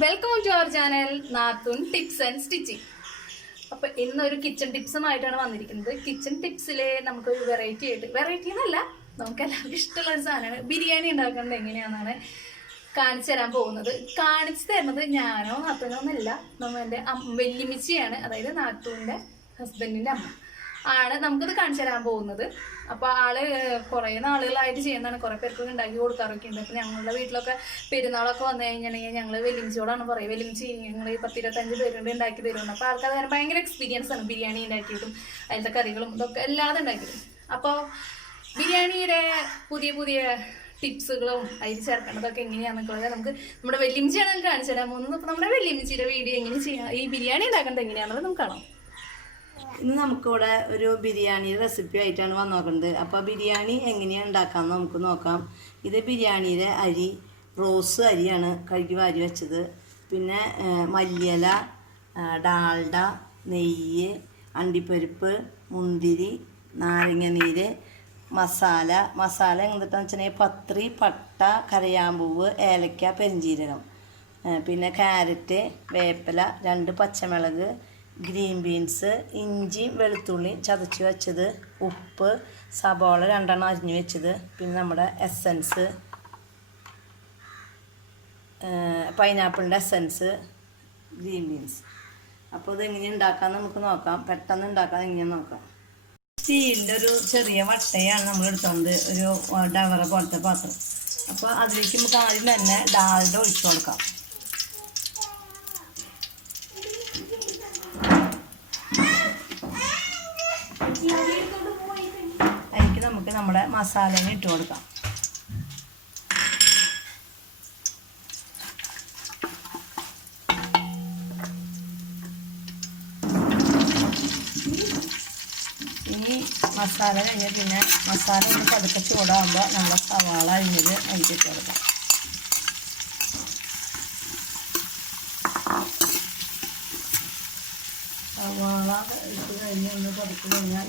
Welcome to our channel Nathun tips and stitching. അപ്പോൾ ഇന്നൊരു kitchen ടിപ്സുമായിട്ടാണ് വന്നിരിക്കുന്നത്. കിച്ചൺ ടിപ്സിലെ നമുക്കൊരു വെറൈറ്റി എന്നല്ല, നമുക്ക് എല്ലാവർക്കും ഇഷ്ടമുള്ള ഒരു സാധനമാണ് ബിരിയാണി ഉണ്ടാക്കുന്നത് എങ്ങനെയാണെന്നാണ് കാണിച്ചു തരാൻ പോകുന്നത്. കാണിച്ചു തരുന്നത് ഞാനോ നാത്തൂനോ എന്നല്ല, എൻ്റെ വല്യമ്മച്ചിയാണ്, അതായത് നാത്തൂൻ്റെ ഹസ്ബൻഡിൻ്റെ അമ്മ ആണ് നമുക്കത് കാണിച്ചു തരാൻ പോകുന്നത്. അപ്പോൾ ആള് കുറേ നാളുകളായിട്ട് ചെയ്യുന്നതാണ്, കുറേ പേർക്ക് ഉണ്ടാക്കി കൊടുക്കാറൊക്കെ ഉണ്ട്. അപ്പോൾ ഞങ്ങളുടെ വീട്ടിലൊക്കെ പെരുന്നാളൊക്കെ വന്നു കഴിഞ്ഞിട്ടുണ്ടെങ്കിൽ ഞങ്ങൾ വെല്ലിമിച്ചോടാണ് പറയുക, വെല്ലിമിച്ചി ഞങ്ങൾ 10-25 പേരുണ്ട് ഉണ്ടാക്കി തരുന്നുണ്ട്. അപ്പോൾ ആൾക്ക് അതിന് ഭയങ്കര എക്സ്പീരിയൻസ് ആണ്, ബിരിയാണി ഉണ്ടാക്കിയിട്ടും അതിലത്തെ കറികളും ഇതൊക്കെ എല്ലാതും ഉണ്ടാക്കിയിട്ടും. അപ്പോൾ ബിരിയാണിയുടെ പുതിയ ടിപ്സുകളും അതിൽ ചേർക്കേണ്ടതൊക്കെ എങ്ങനെയാണെന്നൊക്കെ നമുക്ക് നമ്മുടെ വെല്ലിമിച്ചിയാണ് കാണിച്ചു തരാൻ പോകുന്നത്. അപ്പോൾ നമ്മുടെ വെല്ലിമിച്ചിയുടെ വീഡിയോ എങ്ങനെ ചെയ്യാം, ഈ ബിരിയാണി ഉണ്ടാക്കുന്നത് എങ്ങനെയാണെന്ന് നമുക്ക് കാണാം. ഇന്ന് നമുക്കിവിടെ ഒരു ബിരിയാണി റെസിപ്പി ആയിട്ടാണ് വന്നോക്കുന്നത്. അപ്പോൾ ബിരിയാണി എങ്ങനെയാണ് ഉണ്ടാക്കാമെന്ന് നമുക്ക് നോക്കാം. ഇത് ബിരിയാണിയുടെ അരി റോസ് അരിയാണ് കഴുകി വാരി വെച്ചത്. പിന്നെ മല്ലിയില, ഡാൽഡ, നെയ്യ്, അണ്ടിപ്പരിപ്പ്, മുന്തിരി, നാരങ്ങ നീര്, മസാല എങ്ങനെത്താന്ന് വെച്ചിട്ടുണ്ടെങ്കിൽ പത്രി, പട്ട, കരയാമ്പൂവ്, ഏലക്ക, പെരിഞ്ചീരകം, പിന്നെ ക്യാരറ്റ്, വേപ്പില, 2 പച്ചമുളക്, ഗ്രീൻ ബീൻസ്, ഇഞ്ചി വെളുത്തുള്ളി ചതച്ച് വെച്ചത്, ഉപ്പ്, സബോള 2 അരിഞ്ഞ് വെച്ചത്, പിന്നെ നമ്മുടെ എസൻസ്, പൈനാപ്പിളിൻ്റെ എസൻസ്, ഗ്രീൻ ബീൻസ്. അപ്പോൾ ഇതെങ്ങനെ ഉണ്ടാക്കാമെന്ന് നമുക്ക് നോക്കാം. പെട്ടെന്ന് ഉണ്ടാക്കാൻ എങ്ങനെയാണെന്ന് നോക്കാം. സ്റ്റീലിൻ്റെ ഒരു ചെറിയ വട്ടയാണ് നമ്മൾ എടുത്തോണ്ട്, ഒരു ഡവറ പോലത്തെ പാത്രം. അപ്പോൾ അതിലേക്ക് നമുക്ക് ആദ്യം തന്നെ ഡാൽഡ ഒഴിച്ചു കൊടുക്കാം. അതിലേക്ക് നമുക്ക് നമ്മുടെ മസാലയും ഇട്ട് കൊടുക്കാം. ഇനി മസാല കഴിഞ്ഞ് പിന്നെ മസാല ഒന്ന് പതുക്കെ ചൂടാകുമ്പോൾ നമ്മുടെ സവാള അരിഞ്ഞത് അതിലേക്ക് ഇട്ട് കൊടുക്കാം. സവാള ഇട്ട് കഴിഞ്ഞ് ഒന്ന് പതുക്കെ കഴിഞ്ഞാൽ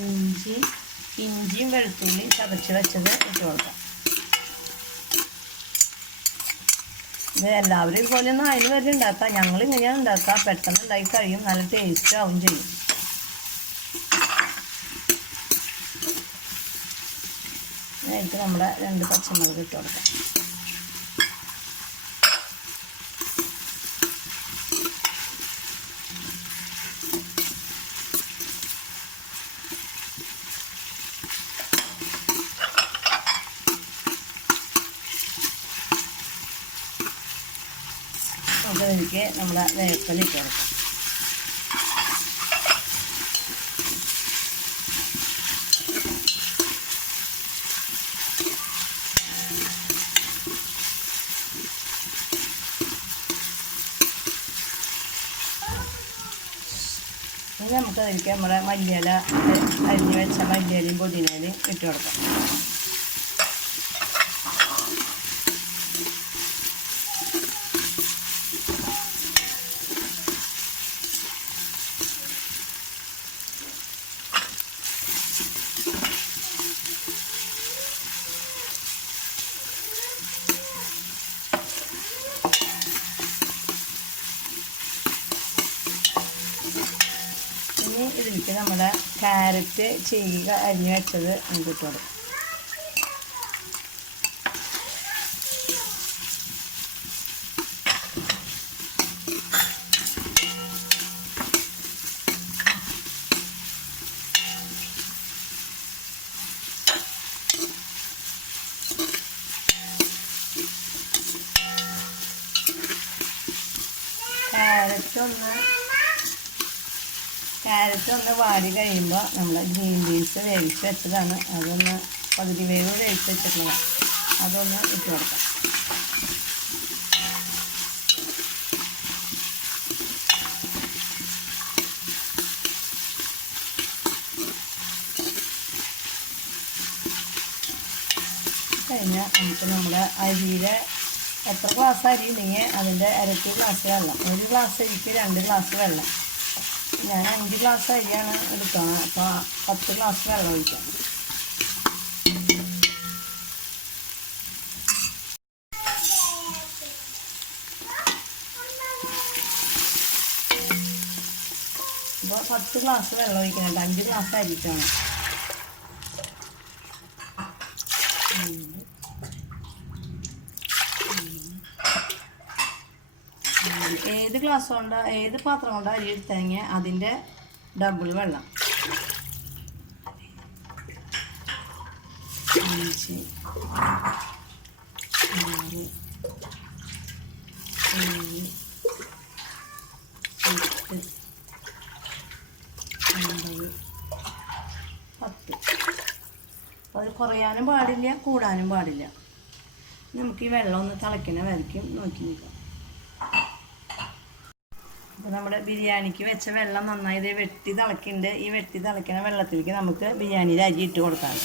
ഇഞ്ചിയും വെളുത്തുള്ളി ചതച്ച് വെച്ചത് ഇട്ട് കൊടുക്കാം. ഇത് എല്ലാവരും ഇതുപോലെയൊന്നും അതിന് വരെ ഉണ്ടാക്കാം. ഞങ്ങൾ ഇങ്ങനെയാണ് ഉണ്ടാക്കുക, പെട്ടെന്ന് ഉണ്ടാക്കി കഴിയും, നല്ല ടേസ്റ്റ് ആവും ചെയ്യും. അതിലേക്ക് നമ്മുടെ 2 പച്ചമുളക് ഇട്ട് കൊടുക്കാം. അതിലേക്ക് നമ്മുടെ വേപ്പില ഇട്ട് കൊടുക്കാം. ഇനി നമുക്കതിലേക്ക് നമ്മുടെ മല്ലിയില അരിഞ്ഞ് വെച്ച മല്ലിയിലയും പുതിനയിലയും ഇട്ട് കൊടുക്കാം. ഇതിലേക്ക് നമ്മുടെ ക്യാരറ്റ് ചീക അരിഞ്ഞ് വെച്ചത് നമുക്ക് ഇട്ട് കൊടുക്കും. ക്യാരറ്റ് ഒന്ന് വാടി കഴിയുമ്പോൾ നമ്മൾ ഗ്രീൻ ബീൻസ് വേവിച്ച് വെച്ചതാണ്, അതൊന്ന് പകുതി വേവ് വേവിച്ച് വെച്ചിട്ടുള്ളതാണ്, അതൊന്ന് ഇട്ട് കൊടുക്കാം. കഴിഞ്ഞാൽ നമുക്ക് നമ്മുടെ അരിയുടെ എത്ര ഗ്ലാസ് അരി ഉണ്ടെങ്കിൽ അതിൻ്റെ ഇരട്ടി ഗ്ലാസ് വെള്ളം, 1 ഗ്ലാസ് അരിക്ക് 2 ഗ്ലാസ് വെള്ളം. ഞാൻ 5 ഗ്ലാസ് അരിയാണ് എടുക്കണം, അപ്പോൾ 10 ഗ്ലാസ് വെള്ളം ഒഴിക്കാം. 10 ഗ്ലാസ് വെള്ളം ഒഴിക്കണം. 5 ഗ്ലാസ് അരിക്കാണ്. ഏത് ഗ്ലാസ് കൊണ്ട് ഏത് പാത്രം കൊണ്ട് അരി എടുത്തെങ്കിൽ അതിൻ്റെ ഡബിൾ വെള്ളം. 5, 6, 7, 8, 9, 10. അത് കുറയാനും പാടില്ല, കൂടാനും പാടില്ല. നമുക്ക് ഈ വെള്ളം ഒന്ന് തിളയ്ക്കണ വരയ്ക്കും നോക്കി നിൽക്കാം. അപ്പോൾ നമ്മുടെ ബിരിയാണിക്ക് വെച്ച വെള്ളം നന്നായി ഇത് വെട്ടി തിളയ്ക്കുന്നുണ്ട്. ഈ വെട്ടി തിളയ്ക്കുന്ന വെള്ളത്തിലേക്ക് നമുക്ക് ബിരിയാണിയുടെ അരി ഇട്ട് കൊടുക്കാം.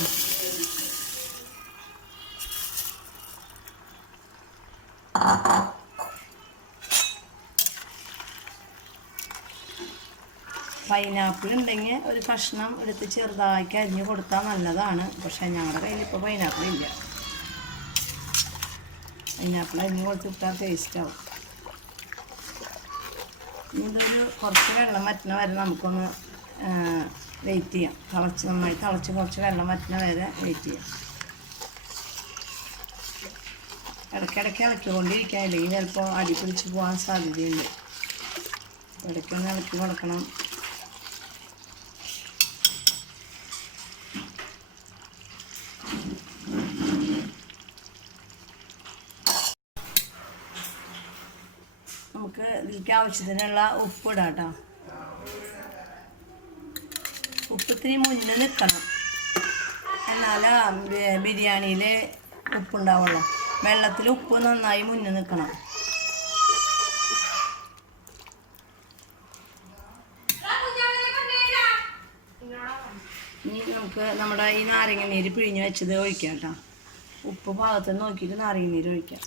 പൈനാപ്പിൾ ഉണ്ടെങ്കിൽ ഒരു കഷ്ണം എടുത്ത് ചെറുതാക്കി അരിഞ്ഞ് കൊടുത്താൽ നല്ലതാണ്. പക്ഷേ ഞങ്ങളുടെ കയ്യിൽ ഇപ്പോൾ പൈനാപ്പിൾ ഇല്ല. പൈനാപ്പിൾ അരിഞ്ഞ് കൊടുത്തിട്ടാൽ ടേസ്റ്റാവും. ഇതൊരു കുറച്ച് വെള്ളം വറ്റുന്ന വരെ നമുക്കൊന്ന് വെയിറ്റ് ചെയ്യാം. നന്നായി തിളച്ച് കുറച്ച് വെള്ളം വറ്റുന്ന വരെ വെയിറ്റ് ചെയ്യാം. ഇടയ്ക്കിടയ്ക്ക് ഇളക്കിക്കൊണ്ടിരിക്കാൻ, ഇല്ലെങ്കിൽ ചിലപ്പോൾ അടി പിടിച്ച് പോകാൻ സാധ്യതയുണ്ട്. ഇടയ്ക്കൊന്ന് ഇളക്കി കൊടുക്കണം. നമുക്ക് ഇതിലേക്ക് ആവശ്യത്തിനുള്ള ഉപ്പ് ഇടാം കേട്ടോ. ഉപ്പ് ഇത്തിരി മുന്നേ നിൽക്കണം, എന്നാലേ ബിരിയാണിയിൽ ഉപ്പുണ്ടാവുള്ളൂ. വെള്ളത്തിൽ ഉപ്പ് നന്നായി മുന്നേ നിൽക്കണം. ഇനി നമുക്ക് നമ്മുടെ ഈ നാരങ്ങ നീര് പിഴിഞ്ഞ് വെച്ചത് ഒഴിക്കാം കേട്ടോ. ഉപ്പ് പാകത്തിന് നോക്കിയിട്ട് നാരങ്ങ നീര് ഒഴിക്കാം.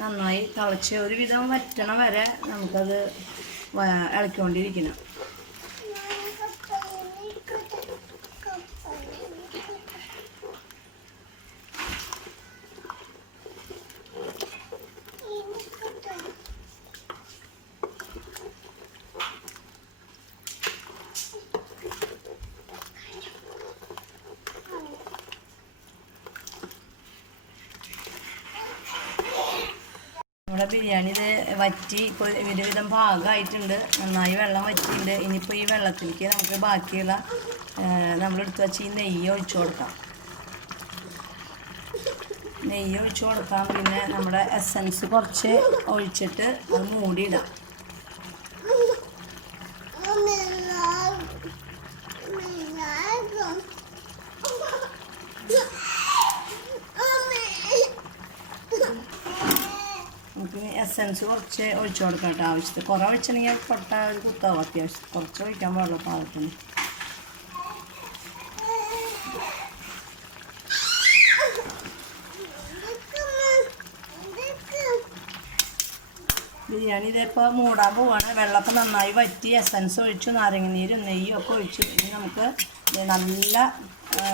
നന്നായി തിളച്ച് ഒരുവിധം വറ്റണ വരെ നമുക്കത് ഇളക്കിക്കൊണ്ടിരിക്കണം. നമ്മുടെ ബിരിയാണി ഇത് വറ്റി ഇപ്പോൾ ഒരുവിധം പാകമായിട്ടുണ്ട്. നന്നായി വെള്ളം വറ്റിയിട്ടുണ്ട്. ഇനിയിപ്പോൾ ഈ വെള്ളത്തിലേക്ക് നമുക്ക് ബാക്കിയുള്ള നമ്മളെടുത്ത് വെച്ച് ഈ നെയ്യ് ഒഴിച്ചു കൊടുക്കാം. നെയ്യ് ഒഴിച്ചു കൊടുക്കാം. പിന്നെ നമ്മുടെ എസൻസ് കുറച്ച് ഒഴിച്ചിട്ട് അത് മൂടിയിടാം. നമുക്ക് എസൻസ് കുറച്ച് ഒഴിച്ചു കൊടുക്കാം കേട്ടോ. ആവശ്യത്തിന് കുറേ ഒഴിച്ചിട്ടുണ്ടെങ്കിൽ പൊട്ട ഒരു കുത്താവും. അത്യാവശ്യം കുറച്ച് ഒഴിക്കാൻ പാടുള്ളൂ പാകത്തിന്. ബിരിയാണി ഇതിപ്പോൾ മൂടാൻ പോവാണ്. വെള്ളമൊക്കെ നന്നായി വറ്റി എസൻസ് ഒഴിച്ചു, നാരങ്ങ നീരും നെയ്യും ഒക്കെ ഒഴിച്ചു. ഇനി നമുക്ക് നല്ല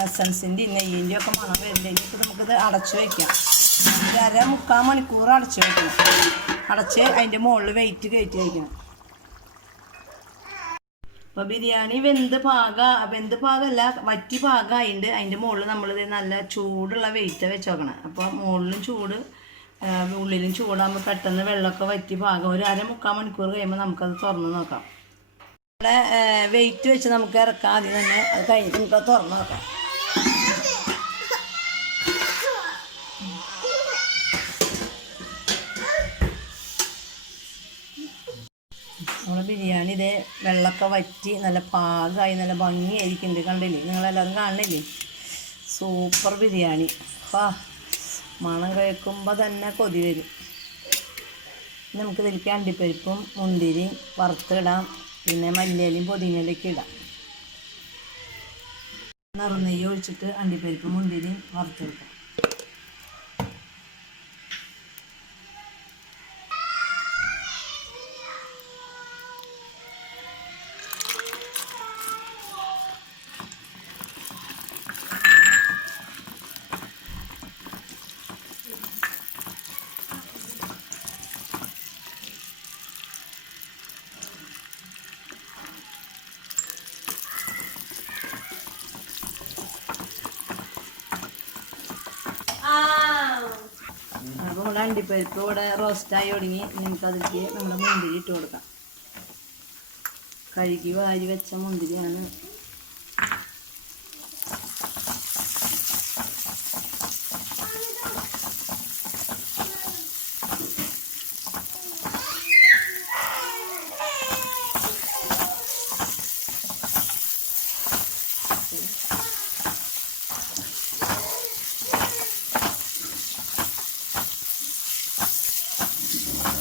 എസൻസിൻ്റെയും നെയ്യിൻ്റെയും ഒക്കെ മണം വരുന്നുണ്ട്. ഇനിയിപ്പോൾ നമുക്കിത് അടച്ചു വയ്ക്കാം. 1.5-3 മണിക്കൂർ അടച്ച് വയ്ക്കണം. അടച്ച് അതിൻ്റെ മുകളിൽ വെയിറ്റ് കയറ്റി വയ്ക്കണം. അപ്പോൾ ബിരിയാണി വെന്ത് പാകമല്ല വറ്റി പാകമായിട്ടുണ്ട്. അതിൻ്റെ മുകളിൽ നമ്മളിത് നല്ല ചൂടുള്ള വെയിറ്റ് വെച്ച് നോക്കണം. അപ്പോൾ മുകളിലും ചൂട് ഉള്ളിലും ചൂടാകുമ്പോൾ പെട്ടെന്ന് വെള്ളമൊക്കെ വറ്റി പാകം. 1.5-3 മണിക്കൂർ കഴിയുമ്പോൾ നമുക്കത് തുറന്ന് നോക്കാം. ഇവിടെ വെയിറ്റ് വെച്ച് നമുക്ക് ഇറക്കാം. ആദ്യം തന്നെ അത് കഴിഞ്ഞിട്ട് നമുക്ക് തുറന്ന് നോക്കാം. നമ്മുടെ ബിരിയാണി ഇതേ വെള്ളമൊക്കെ വറ്റി നല്ല പാകമായി നല്ല ഭംഗിയായിരിക്കുന്നുണ്ട്. കണ്ടില്ലേ, നിങ്ങളെല്ലാവരും കാണുന്നില്ലേ? സൂപ്പർ ബിരിയാണി. മണം കേൾക്കുമ്പോൾ തന്നെ കൊതി വരും. നമുക്കിതിലേക്ക് അണ്ടിപ്പരിപ്പും മുന്തിരിയും വറുത്തിടാം. പിന്നെ മല്ലിയിലയും പുതിനയിലൊക്കെ ഇടാം. നിറനെയ്യ് ഒഴിച്ചിട്ട് അണ്ടിപ്പരിപ്പും മുന്തിരിയും വറുത്തെടുക്കാം. നമ്മുടെ അണ്ടിപ്പരിപ്പ് ഇവിടെ റോസ്റ്റായി ഒടുങ്ങി. നമുക്ക് അതിലേക്ക് നമ്മുടെ മുന്തിരി ഇട്ട് കൊടുക്കാം. കഴുകി വാരി വെച്ച മുന്തിരിയാണ്.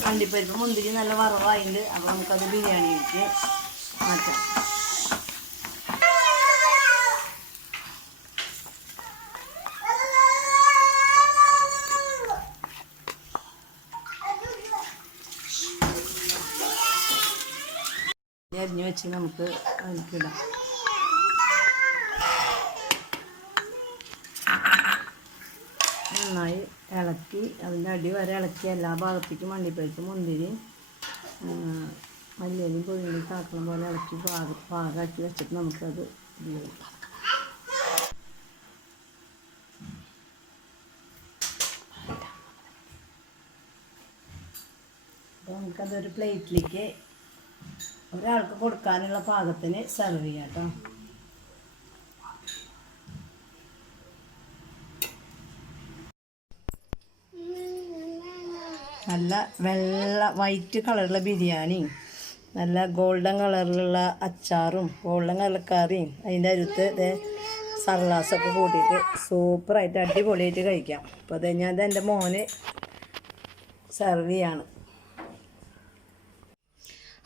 അണ്ടിപ്പരിപ്പ് മുന്തിരി നല്ല വറവായിട്ടുണ്ട്. അപ്പോൾ നമുക്കത് ബിരിയാണിയിലേക്ക് മാറ്റാം. അരിഞ്ഞ് വെച്ച് നമുക്ക് അതിലേക്കിടാം. നന്നായി ഇളക്കി അതിൻ്റെ അടി വരെ ഇളക്കി എല്ലാ ഭാഗത്തേക്കും അണ്ടിപ്പരിപ്പ് മുന്തിരി മല്ലിയിലും പൊതിഞ്ഞ് കാക്കണം പോലെ ഇളക്കി പാകമാക്കി വെച്ചിട്ട് നമുക്കത് ഉപയോഗിക്കാം. അപ്പോൾ നമുക്കതൊരു പ്ലേറ്റിലേക്ക് ഒരാൾക്ക് കൊടുക്കാനുള്ള പാകത്തിന് സെർവ് ചെയ്യാം കേട്ടോ. നല്ല വെള്ള വൈറ്റ് കളറുള്ള ബിരിയാണി, നല്ല ഗോൾഡൻ കളറിലുള്ള അച്ചാറും ഗോൾഡൻ കളർ കറിയും അതിൻ്റെ അരുത്ത് സർലാസൊക്കെ കൂട്ടിയിട്ട് സൂപ്പറായിട്ട് അടിപൊളിയായിട്ട് കഴിക്കാം. അപ്പോൾ അത് ഞാൻ എൻ്റെ മോന് സെർവ് ചെയ്യാണ്.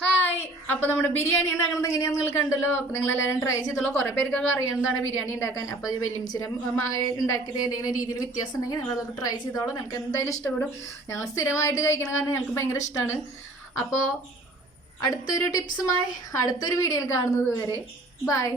ഹായ്, അപ്പോൾ നമ്മുടെ ബിരിയാണി ഉണ്ടാക്കുന്നത് എങ്ങനെയാണെന്ന് നിങ്ങൾ കണ്ടല്ലോ. അപ്പോൾ നിങ്ങളെല്ലാവരും ട്രൈ ചെയ്തോളൂ. കുറേ പേർക്കൊക്കെ അറിയുന്നതാണ് ബിരിയാണി ഉണ്ടാക്കാൻ. അപ്പോൾ ഈ വെല്ലുംചിരം ഉണ്ടാക്കിയത് ഏതെങ്കിലും രീതിയിൽ വ്യത്യാസം ഉണ്ടെങ്കിൽ നിങ്ങളതൊക്കെ ട്രൈ ചെയ്തോളൂ. നിങ്ങൾക്ക് എന്തായാലും ഇഷ്ടപ്പെടും. ഞങ്ങൾ സ്ഥിരമായിട്ട് കഴിക്കണം, കാരണം ഞങ്ങൾക്ക് ഭയങ്കര ഇഷ്ടമാണ്. അപ്പോൾ അടുത്തൊരു ടിപ്സുമായി അടുത്തൊരു വീഡിയോയിൽ കാണുന്നത് വരെ ബൈ.